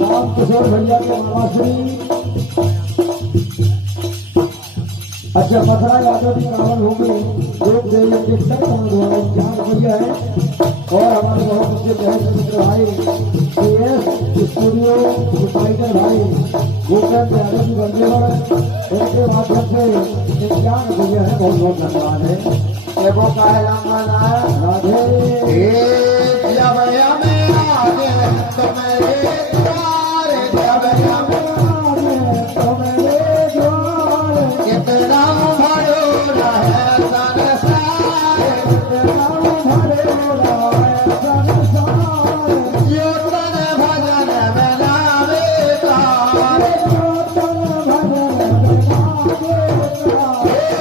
राम किशोर भैया के मामाश्री अच्छा मथुरा यादव जी कावल होंगे लोग देवी के तक द्वारा ज्ञान भैया है और हमारे बहुत अच्छे जय मित्र भाई PS स्टूडियो सुपाइकर भाई भूपेंद्र यादव जी बंदेवर इनके माध्यम से ज्ञान भैया है बहुत बहुत धन्यवाद है एवं का है राधे जब हमें आगे तुम्हारे द्वार जब हमें कितना भरोसा है संसार जो तन भजन में नावेगा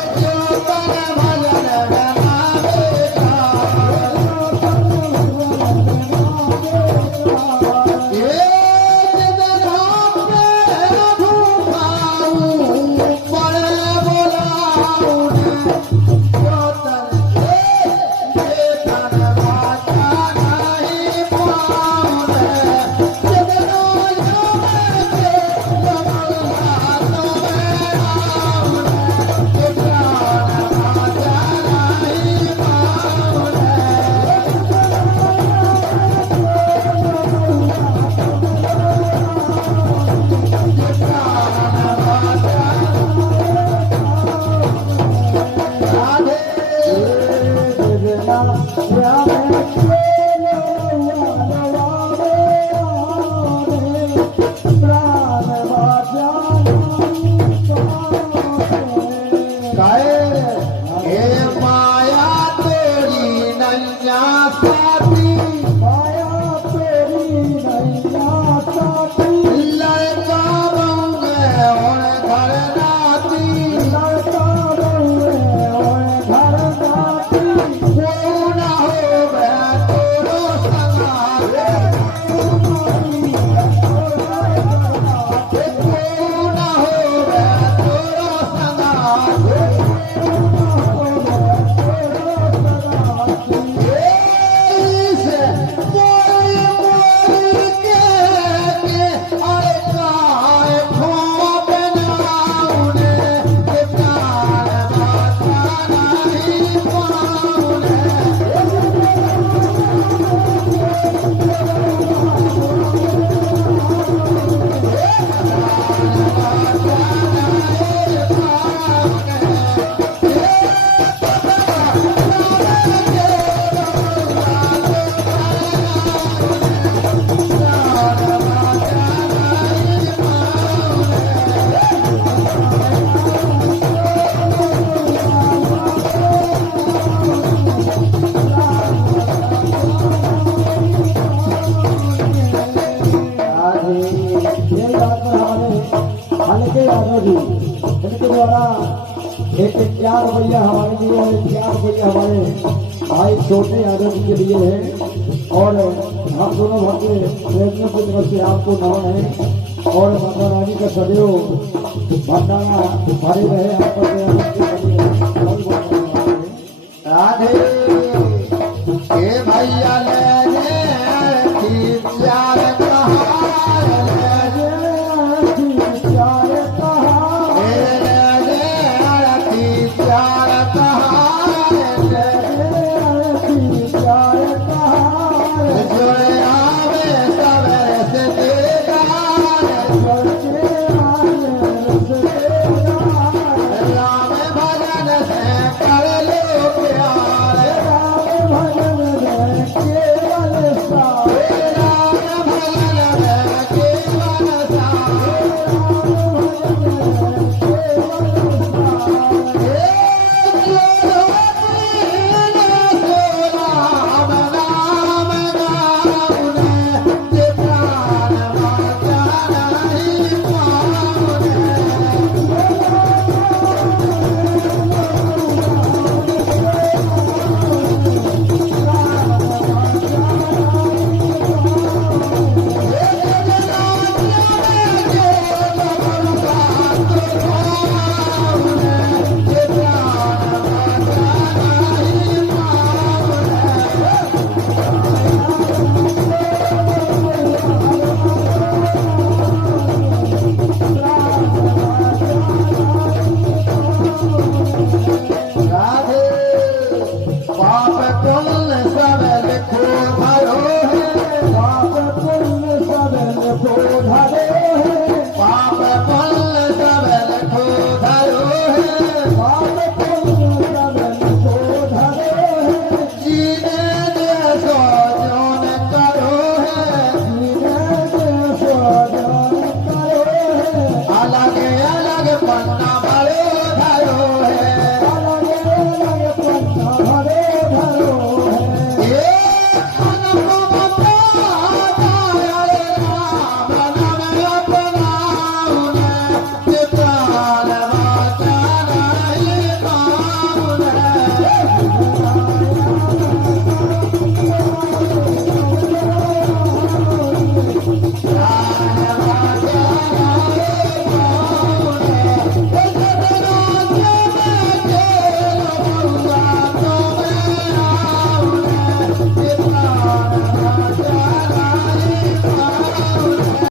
जो तन भजन में नावेगा इनके द्वारा एक प्यार भैया हमारे लिए और प्यार भैया हमारे भाई छोटे यादव जी के लिए है और हम दोनों भक्ति प्रयत्नों की तरफ से आपको नमन है और माता रानी का सदैव भंडारा भरे रहे राधे के भैया प्यार Yeah. शोधावे